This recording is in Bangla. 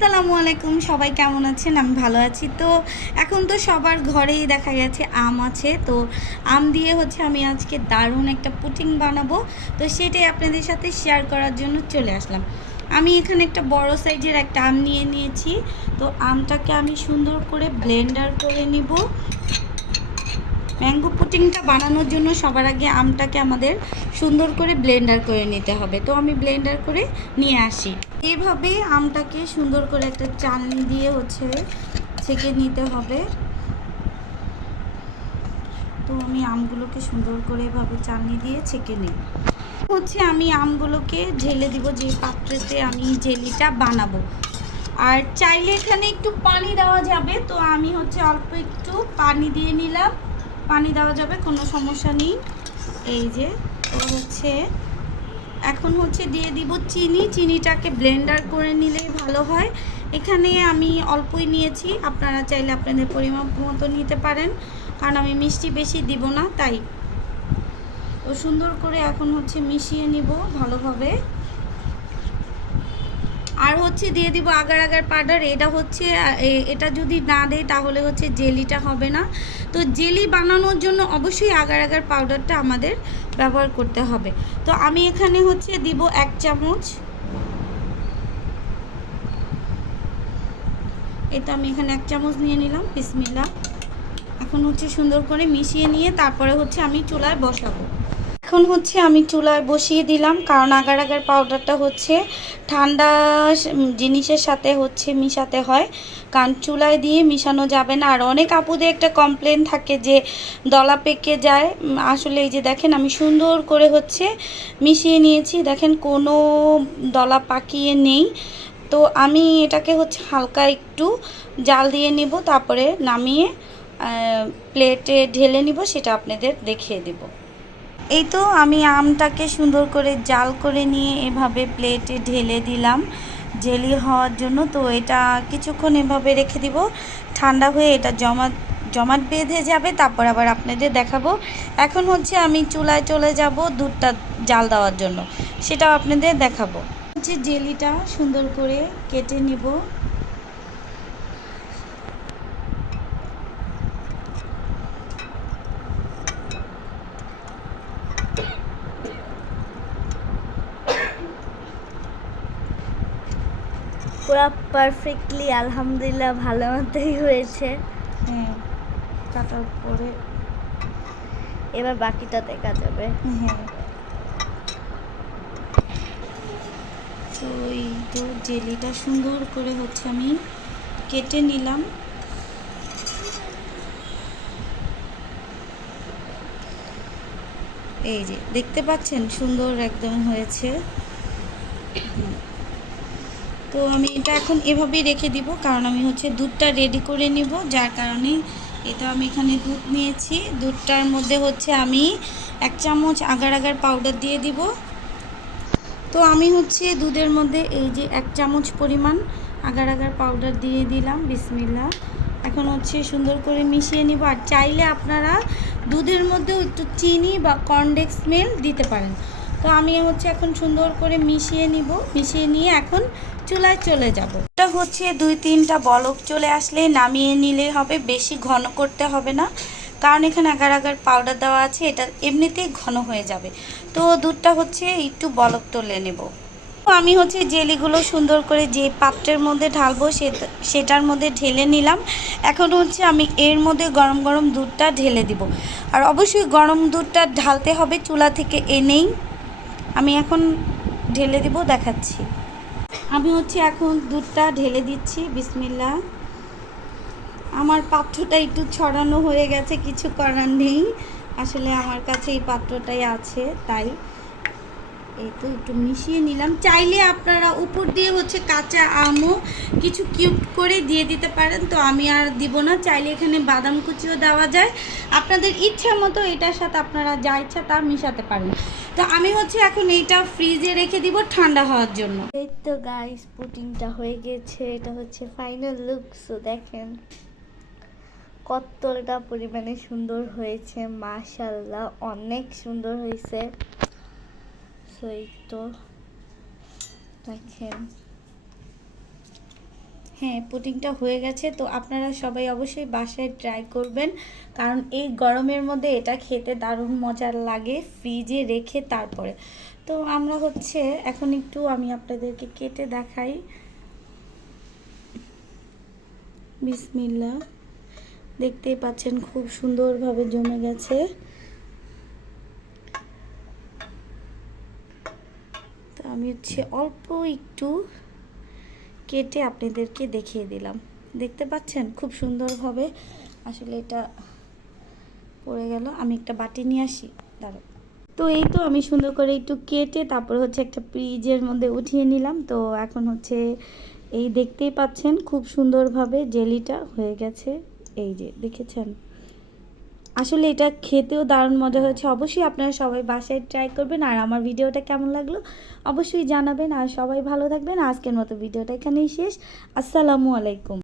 আসসালামু আলাইকুম, সবাই কেমন আছেন? আমি ভালো আছি। তো এখন তো সবার ঘরেই দেখা গেছে আম আছে। তো আম দিয়ে আমি আজকে দারুণ একটা পুডিং বানাবো। তো সেটাই আপনাদের সাথে শেয়ার করার জন্য চলে আসলাম। আমি এখানে একটা বড় সাইজের একটা আম নিয়ে নিয়েছি। তো আমটাকে আমি সুন্দর করে ব্লেন্ডার করে নিব। ম্যাঙ্গো পুডিংটা বানানোর জন্য সবার আগে আমটাকে আমাদের সুন্দর করে ব্লেন্ডার করে নিতে হবে। তো আমি ব্লেন্ডার করে নিয়ে আসি। এইভাবে আমটাকে সুন্দর করে একটা চালনি দিয়ে ছেঁকে নিতে হবে। তো আমি আমগুলোকে সুন্দর করে এভাবে চালনি দিয়ে ছেঁকে নিই। আমি আমগুলোকে ঢেলে দিব যে পাত্রেতে আমি জেলিটা বানাবো। আর চাইলে এখানে একটু পানি দেওয়া যাবে। তো আমি অল্প একটু পানি দিয়ে নিলাম। পানি দেওয়া যাবে, কোনো সমস্যা নেই। এই যে তো এখন দিয়ে দিব চিনি। চিনিটাকে ব্লেন্ডার করে নিলেই ভালো হয়। এখানে আমি অল্পই নিয়েছি, আপনারা চাইলে আপনাদের পরিমাপ মতো নিতে পারেন, কারণ আমি মিষ্টি বেশি দিব না তাই। তো সুন্দর করে এখন মিশিয়ে নিব ভালোভাবে। আর দিয়ে দিব আগার আগার পাউডার। এটা যদি না দেয় তাহলে জেলিটা হবে না। তো জেলি বানানোর জন্য অবশ্যই আগার আগার পাউডারটা আমাদের ব্যবহার করতে হবে। তো আমি এখানে দিব 1 চামচ। এটা আমি এখানে 1 চামচ নিয়ে নিলাম। বিসমিল্লাহ। এখন সুন্দর করে মিশিয়ে নিয়ে তারপরে আমি চুলায় বসাবো। এখন আমি চুলায় বসিয়ে দিলাম, কারণ আগার আগার পাউডারটা ঠান্ডা জিনিসের সাথে মিশাতে হয়, কারণ চুলায় দিয়ে মিশানো যাবে না। আর অনেক আপুদের একটা কমপ্লেন থাকে যে দলা পেকে যায়। আসলে এই যে দেখেন, আমি সুন্দর করে মিশিয়ে নিয়েছি, দেখেন কোনো দলা পাকিয়ে নেই। তো আমি এটাকে হালকা একটু জাল দিয়ে নিব, তারপরে নামিয়ে প্লেটে ঢেলে নিব, সেটা আপনাদের দেখিয়ে দেব। এই তো আমি আমটাকে সুন্দর করে জাল করে নিয়ে এভাবে প্লেটে ঢেলে দিলাম জেলি হওয়ার জন্য। তো এটা কিছুক্ষণ এভাবে রেখে দিব, ঠান্ডা হয়ে এটা জমাট বেঁধে যাবে। তারপর আবার আপনাদের দেখাবো। এখন আমি চুলায় চলে যাব দুধটা জাল দেওয়ার জন্য, সেটাও আপনাদের দেখাবো। জেলিটা সুন্দর করে কেটে নিব। পুরো পারফেক্টলি আলহামদুলিল্লাহ ভালো মতোই হয়েছে। হ্যাঁ, কাটার পরে এবার বাকিটা দেখা যাবে। হ্যাঁ, তো এই তো জেলিটা সুন্দর করে আমি কেটে নিলাম। এই যে দেখতে পাচ্ছেন, সুন্দর একদম হয়েছে। তো আমি এটা এখন এভাবেই রেখে দিব, কারণ আমি দুধটা রেডি করে নিব। যার কারণে এটা আমি এখানে দুধ নিয়েছি। দুধটার মধ্যে আমি 1 চামচ আগার আগার পাউডার দিয়ে দিব। তো আমি দুধের মধ্যে এই যে 1 চামচ পরিমাণ আগার আগার পাউডার দিয়ে দিলাম। বিসমিল্লাহ। এখন সুন্দর করে মিশিয়ে নিব। আর চাইলে আপনারা দুধের মধ্যেও একটু চিনি বা কর্নডেক্স মিল্ক দিতে পারেন। তো আমি এখন সুন্দর করে মিশিয়ে নিব। মিশিয়ে নিয়ে এখন চুলায় চলে যাব। এটা 2-3টা বলক চলে আসলে নামিয়ে নিলে হবে, বেশি ঘন করতে হবে না, কারণ এখানে আগার আগার পাউডার দেওয়া আছে, এটা এমনিতেই ঘন হয়ে যাবে। তো দুধটা একটু বলক তুলে নেব। তো আমি জেলিগুলো সুন্দর করে যে পাত্রের মধ্যে ঢালবো সেটার মধ্যে ঢেলে নিলাম। এখন আমি এর মধ্যে গরম গরম দুধটা ঢেলে দিব। আর অবশ্যই গরম দুধটা ঢালতে হবে চুলা থেকে এনেই। আমি এখন ঢেলে দিব, দেখাচ্ছি। আমি এখন দুধটা ঢেলে দিচ্ছি। বিসমিল্লাহ। আমার পাত্রটা একটু ছড়ানো হয়ে গেছে, কিছু করার নেই, আসলে আমার কাছে এই পাত্রটাই আছে, তাই এই তো একটু মিশিয়ে নিলাম। চাইলে আপনারা উপর দিয়ে কাঁচা আমও কিছু কিউব করে দিয়ে দিতে পারেন। তো আমি আর দিব না। চাইলে এখানে বাদাম কুচিও দেওয়া যায়, আপনাদের ইচ্ছা মতো এটার সাথে আপনারা যা ইচ্ছা তা মিশাতে পারেন। তো আমি এখন এইটা ফ্রিজে রেখে দিব ঠান্ডা হওয়ার জন্য। এই তো গাইস, পুডিংটা হয়ে গেছে। এটা ফাইনাল লুক। সো দেখেন কতটা পরিমাণে সুন্দর হয়েছে, মাশাআল্লাহ অনেক সুন্দর হয়েছে। সো এই তো দেখেন হ্যাঁ, পুডিংটা হয়ে গেছে। তো আপনারা সবাই অবশ্যই বাসায় ট্রাই করবেন, কারণ এই গরমের মধ্যে এটা খেতে দারুণ মজার লাগে ফ্রিজে রেখে তারপরে। তো আমরা হচ্ছে এখন একটু আমি আপনাদেরকে কেটে দেখাই। বিসমিল্লাহ, দেখতেই পাচ্ছেন খুব সুন্দরভাবে জমে গেছে। তো আমি হচ্ছে অল্প একটু কেটে আপনাদেরকে দেখিয়ে দিলাম। দেখতে পাচ্ছেন খুব সুন্দরভাবে আসলে এটা পড়ে গেল। আমি একটা বাটি নিয়ে আসি, দাঁড়াও। তো এই তো আমি সুন্দর করে একটু কেটে তারপর হচ্ছে একটা ফ্রিজের মধ্যে উঠিয়ে নিলাম। তো এখন হচ্ছে এই দেখতেই পাচ্ছেন খুব সুন্দরভাবে জেলিটা হয়ে গেছে। এই যে দেখেছেন, আসলে এটা খেতেও দারুণ মজা হয়েছে। অবশ্যই আপনারা সবাই বাসায় ট্রাই করবেন। আর আমার ভিডিওটা কেমন লাগলো অবশ্যই জানাবেন। আর সবাই ভালো থাকবেন। আজকের মতো ভিডিওটা এখানেই শেষ। আসসালামু আলাইকুম।